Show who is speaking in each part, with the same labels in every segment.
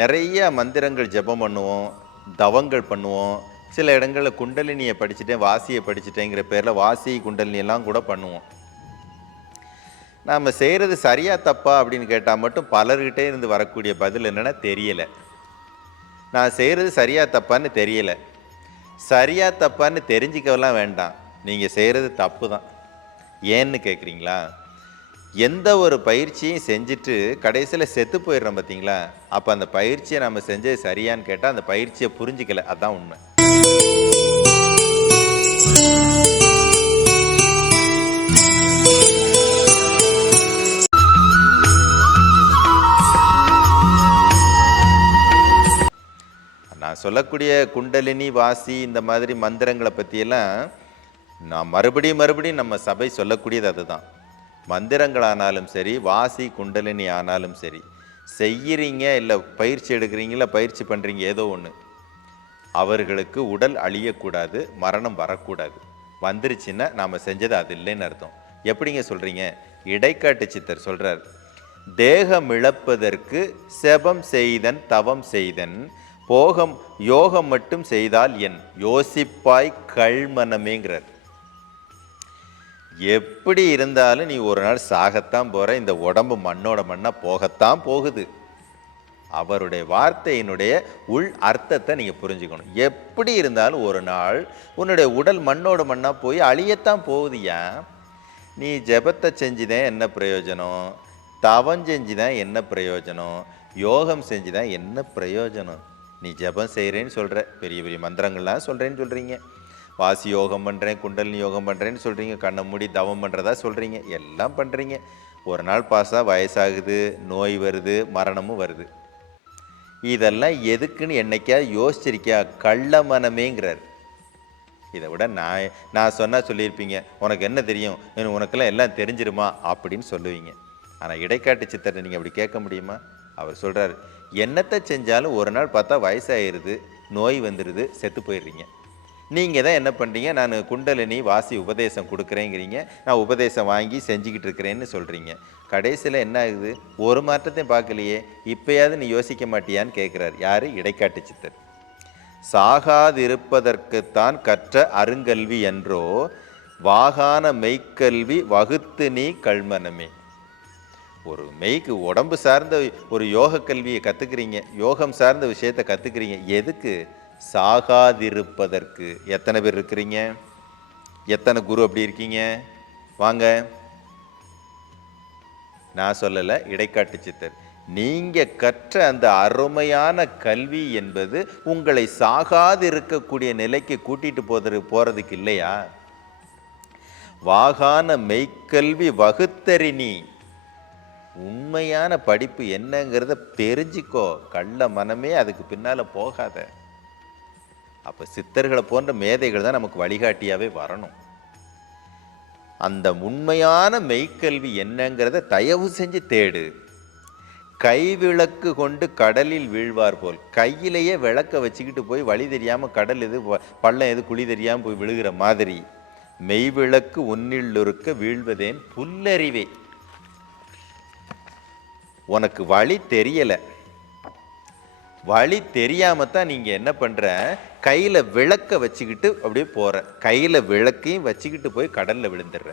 Speaker 1: நிறைய மந்திரங்கள் ஜெபம் பண்ணுவோம் தவங்கள் பண்ணுவோம். சில இடங்களில் குண்டலினியை படிச்சுட்டேன் வாசியை படிச்சுட்டேங்கிற பேரில் வாசி குண்டலினியெல்லாம் கூட பண்ணுவோம். நாம் செய்கிறது சரியா தப்பா அப்படின்னு கேட்டால் மட்டும் பலர்கிட்டே இருந்து வரக்கூடிய பதில் என்னென்னா தெரியலை. நான் செய்கிறது சரியா தப்பான்னு தெரியலை. சரியா தப்பான்னு தெரிஞ்சிக்கவெல்லாம் வேண்டாம். நீங்கள் செய்கிறது தப்பு தான். ஏன்னு கேட்குறீங்களா எந்த ஒரு பயிற்சியும் செஞ்சுட்டு கடைசியில் செத்து போயிடுறோம் பார்த்தீங்களா அப்போ அந்த பயிற்சியை நம்ம செஞ்சது சரியான்னு கேட்டால் அந்த பயிற்சியை புரிஞ்சிக்கல. அதுதான் உண்மை. நான் சொல்லக்கூடிய குண்டலினி வாசி இந்த மாதிரி மந்திரங்களை பற்றியெல்லாம் நான் மறுபடியும் மறுபடியும் நம்ம சபை சொல்லக்கூடியது அதுதான். மந்திரங்களானாலும் சரி வாசி குண்டலினி ஆனாலும் சரி செய்கிறீங்க இல்லை பயிற்சி எடுக்கிறீங்களா பயிற்சி பண்ணுறீங்க ஏதோ ஒன்று அவர்களுக்கு உடல் அழியக்கூடாது மரணம் வரக்கூடாது. வந்துருச்சுன்னா நாம் செஞ்சது அது இல்லைன்னு அர்த்தம். எப்படிங்க சொல்கிறீங்க இடைக்காட்டு சித்தர் சொல்கிறார் தேகம் இழப்பதற்கு செபம் செய்தன் தவம் செய்தன் போகம் யோகம் மட்டும் செய்தால் என் யோசிப்பாய் கல்மனமேங்கிறார் எப்படி இருந்தாலும் நீ ஒரு நாள் சாகத்தான் போகிற இந்த உடம்பு மண்ணோட மண்ணாக போகத்தான் போகுது. அவருடைய வார்த்தையினுடைய உள் அர்த்தத்தை நீங்கள் புரிஞ்சுக்கணும். எப்படி இருந்தாலும் ஒரு நாள் உன்னுடைய உடல் மண்ணோட மண்ணாக போய் அழியத்தான் போகுதுயா நீ ஜெபத்தை செஞ்சுதான் என்ன பிரயோஜனம்? தவம் செஞ்சுதான் என்ன பிரயோஜனம்? யோகம் செஞ்சுதான் என்ன பிரயோஜனம்? நீ ஜெபம் செய்கிறேன்னு சொல்கிற பெரிய பெரிய மந்திரங்கள்லாம் சொல்கிறேன்னு சொல்கிறீங்க வாசி யோகம் பண்ணுறேன் குண்டலினி யோகம் பண்ணுறேன்னு சொல்கிறீங்க கண்ணை மூடி தவம் பண்ணுறதா சொல்கிறீங்க எல்லாம் பண்ணுறீங்க ஒரு நாள் பாஸாக வயசாகுது நோய் வருது மரணமும் வருது. இதெல்லாம் எதுக்குன்னு என்னைக்கா யோசிச்சிருக்கியா? கள்ள மனமேங்கிறார். இதை விட நான் நான் சொன்னால் சொல்லியிருப்பீங்க உனக்கு என்ன தெரியும்? உனக்கெல்லாம் எல்லாம் தெரிஞ்சிருமா? அப்படின்னு சொல்லுவீங்க. ஆனால் இடைக்காட்டு சித்தரை நீங்கள் அப்படி கேட்க முடியுமா? அவர் சொல்கிறார் என்னத்தை செஞ்சாலும் ஒரு நாள் பார்த்தா வயசாயிருது நோய் வந்துடுது செத்து போயிடுறீங்க. நீங்கள் தான் என்ன பண்ணுறீங்க நான் குண்டலினி வாசி உபதேசம் கொடுக்குறேங்கிறீங்க. நான் உபதேசம் வாங்கி செஞ்சுக்கிட்டு இருக்கிறேன்னு சொல்கிறீங்க கடைசியில் என்ன ஆகுது? ஒரு மாற்றத்தையும் பார்க்கலையே. இப்பயாவது நீ யோசிக்க மாட்டியான்னு கேட்குறாரு யார்? இடைக்காட்டு சித்தர். சாகாதிருப்பதற்குத்தான் கற்ற அருங்கல்வி என்றோ வாகான மெய்க்கல்வி வகுத்து நீ கல்மனமே ஒரு மெய்க்கு உடம்பு சார்ந்த ஒரு யோக கல்வியை கற்றுக்குறீங்க யோகம் சார்ந்த விஷயத்தை கற்றுக்குறீங்க எதுக்கு? சாகாதிருப்பதற்கு. எத்தனை பேர் இருக்கிறீங்க? எத்தனை குரு அப்படி இருக்கீங்க? வாங்க. நான் சொல்லலை இடைக்காட்டு சித்தர். நீங்கள் கற்ற அந்த அருமையான கல்வி என்பது உங்களை சாகாது இருக்கக்கூடிய நிலைக்கு கூட்டிகிட்டு போறது போகிறதுக்கு இல்லையா? வாகான மெய்க்கல்வி வகுத்தறினி உண்மையான படிப்பு என்னங்கிறத தெரிஞ்சுக்கோ. கள்ள மனமே அதுக்கு பின்னால் போகாத. அப்போ சித்தர்களை போன்ற மேதைகள் தான் நமக்கு வழிகாட்டியாகவே வரணும். அந்த உண்மையான மெய்க்கல்வி என்னங்கிறத தயவு செஞ்சு தேடு. கைவிளக்கு கொண்டு கடலில் வீழ்வார் போல். கையிலேயே விளக்க வச்சுக்கிட்டு போய் வழி தெரியாமல் கடல் எது பள்ளம் எது குழி தெரியாமல் போய் விழுகிற மாதிரி. மெய்விளக்கு உன்னிலுருக்க வீழ்வதேன் புல்லறிவே. உனக்கு வழி தெரியலை. வழி தெரியாம தான் நீங்கள் என்ன பண்ற? கையில விளக்க வச்சுக்கிட்டு அப்படியே போற. கையில விளக்கையும் வச்சுக்கிட்டு போய் கடல்ல விழுந்துடுற.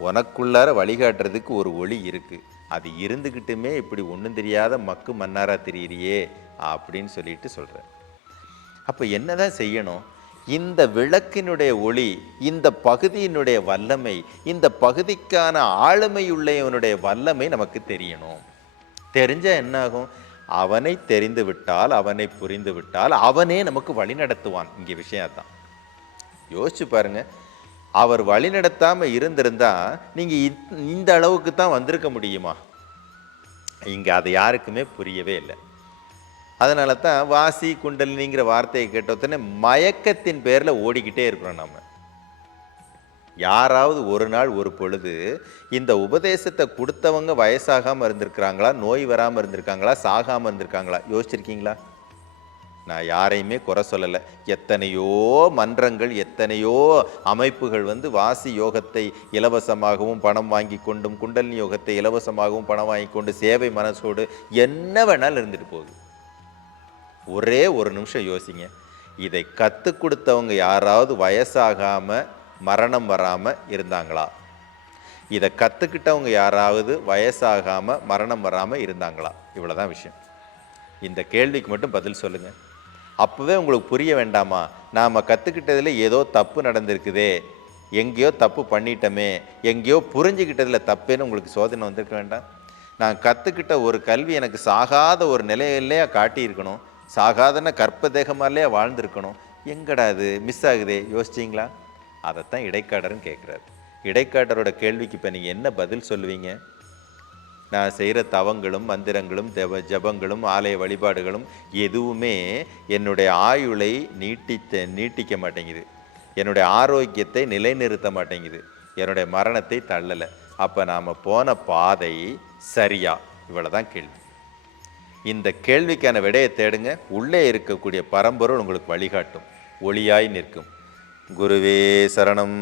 Speaker 1: உனக்குள்ளார வழிகாட்டுறதுக்கு ஒரு ஒளி இருக்கு. அது இருந்துக்கிட்டுமே இப்படி ஒன்றும் தெரியாத மக்கு மன்னாரா தெரியறியே அப்படின்னு சொல்லிட்டு சொல்ற. அப்ப என்னதான் செய்யணும்? இந்த விளக்கினுடைய ஒளி இந்த பகுதியினுடைய வல்லமை இந்த பகுதிக்கான ஆளுமையுள்ளையவனுடைய வல்லமை நமக்கு தெரியணும். தெரிஞ்சால் என்ன ஆகும் அவனை தெரிந்து விட்டால் அவனை புரிந்து விட்டால் அவனே நமக்கு வழி நடத்துவான். இங்கே விஷயம் அதான் யோசிச்சு பாருங்க. அவர் வழி நடத்தாமல் இருந்திருந்தா நீங்கள் இந்த- இந்த அளவுக்கு தான் வந்திருக்க முடியுமா? இங்கே அது யாருக்குமே புரியவே இல்லை. அதனால தான் வாசி குண்டலினிங்கிற வார்த்தையை கேட்டோத்தனே மயக்கத்தின் பேரில் ஓடிக்கிட்டே இருக்கிறோம் நம்ம யாராவது ஒரு நாள் ஒரு பொழுது இந்த உபதேசத்தை கொடுத்தவங்க வயசாகாமல் இருந்திருக்கிறாங்களா நோய் வராமல் இருந்திருக்காங்களா சாகாமல் இருந்திருக்காங்களா? யோசிச்சிருக்கீங்களா? நான் யாரையுமே குறை சொல்லலை. எத்தனையோ மன்றங்கள் எத்தனையோ அமைப்புகள் வந்து வாசி யோகத்தை இலவசமாகவும் பணம் வாங்கி கொண்டும் குண்டலினி யோகத்தை இலவசமாகவும் பணம் வாங்கி கொண்டு சேவை மனசோடு என்ன வேணாலும் இருந்துட்டு போகுது. ஒரே ஒரு நிமிஷம் யோசிங்க. இதை கற்றுக் கொடுத்தவங்க யாராவது வயசாகாமல் மரணம் வராமல் இருந்தாங்களா? இதை கற்றுக்கிட்டவங்க யாராவது வயசாகாமல் மரணம் வராமல் இருந்தாங்களா? இவ்வளோதான் விஷயம். இந்த கேள்விக்கு மட்டும் பதில் சொல்லுங்கள் அப்போவே உங்களுக்கு புரிய வேண்டாமா? நாம் கற்றுக்கிட்டதில் ஏதோ தப்பு நடந்திருக்குதே. எங்கேயோ தப்பு பண்ணிட்டோமே. எங்கேயோ புரிஞ்சுக்கிட்டதில் தப்புன்னு உங்களுக்கு சோதனை வந்திருக்க வேண்டாம். நான் கற்றுக்கிட்ட ஒரு கல்வி எனக்கு சாகாத ஒரு நிலையிலே காட்டியிருக்கணும். சாகாதன கற்பதேகமாலே வாழ்ந்திருக்கணும். எங்கடா அது? மிஸ் ஆகுதே? யோசிச்சிங்களா? அதைத்தான் இடைக்காடர்னு கேட்குறாரு இடைக்காட்டரோட கேள்விக்கு இப்போ நீங்கள் என்ன பதில் சொல்லுவீங்க? நான் செய்கிற தவங்களும் மந்திரங்களும் தெவ ஜபங்களும் ஆலய வழிபாடுகளும் எதுவுமே என்னுடைய ஆயுளை நீட்டித்த நீட்டிக்க மாட்டேங்குது. என்னுடைய ஆரோக்கியத்தை நிலைநிறுத்த மாட்டேங்குது. என்னுடைய மரணத்தை தள்ளலை. அப்போ நாம் போன பாதை சரியா? இவ்வளோதான் கேள்வி. இந்த கேள்விக்கான விடையை தேடுங்க. உள்ளே இருக்கக்கூடிய பரம்பொருள் உங்களுக்கு வழிகாட்டும். ஒளியாய் நிற்கும். குருவே சரணம்.